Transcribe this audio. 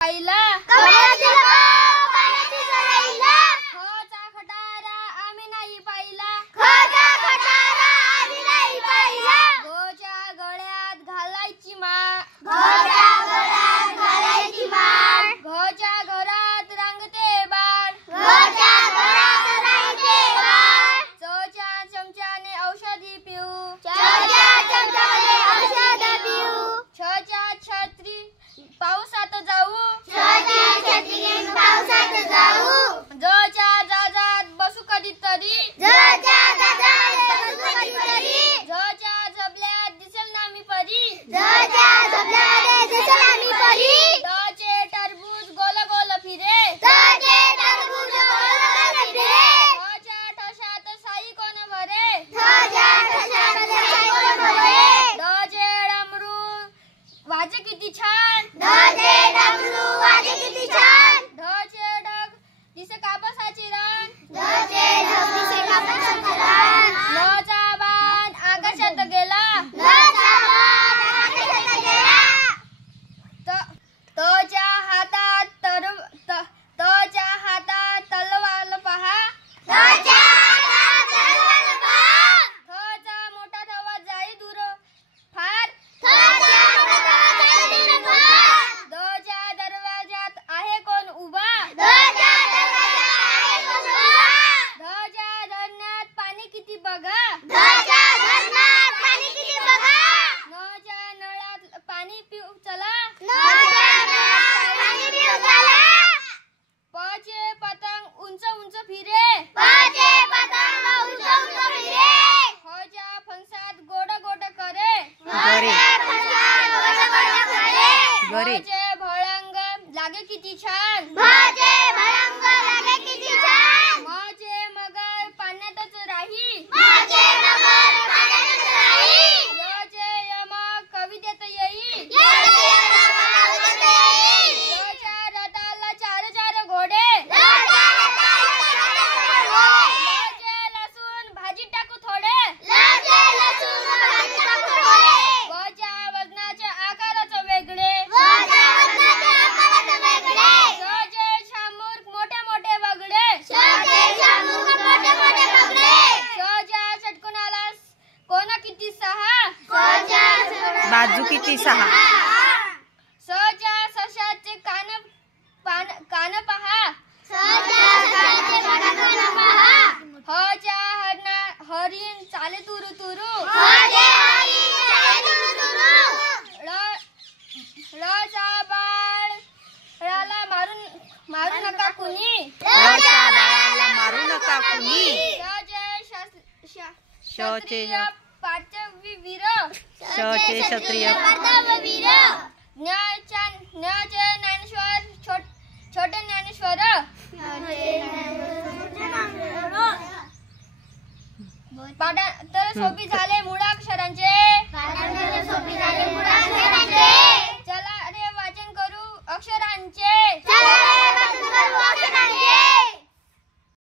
पाहिला खचा खटारा आम्ही नाही पाहिला गोच्या गळ्यात घालायची माळ घच्या घरात रांगते बाळ चच्या चमच्याने औषधी पिऊ छच्या छत्री पावसात जाऊ जच्या जाजात बसू कधीतरी जच्या झबल्यात दिसेल नामी परी दचे टरबूज गोल गोल फिरे दच्या ठशात साई कोण भरे दचे डमरू वाजे किती छान ढचे ढग दिसे कापसाची रान नचा बाण आकाशात गेला तच्या हातात तलवार पहा थचा मोठा थवा जाई दूर फार दच्या दरवाजात आहे कोण उभा धच्या धरणात पाणी किती बघा नच्या नळात पाणी पिऊ चला पचे पतंग उंच उंच फिरे होच्या फणसात गोड गोड करे होचे भळंग लागे किती छान मचे मगर पाण्यातच राही यचे यमक कवितेत येई यच्या रथाला चार चार घोडे यचे लसूण भाजी टाकू थोडे गच्या वजनाचे आकारच वेगळे गचे शामूर्ख मोठे मोठे बगडे गच्या चटकुनाला कोण किती सहा बाजू किती सहा सच्या सशाचे कान पहा हच्या हरिण चाले तुरु तुरु ळचा बाळ ळाला मारू नका कुणी मारू नका कुणी क्षत्रिय पार्थिवीर शचे क्षत्रिय ज्ञाचे ज्ञानेश्वर छोटे ज्ञानेश्वर तर सोपी झाले मुळे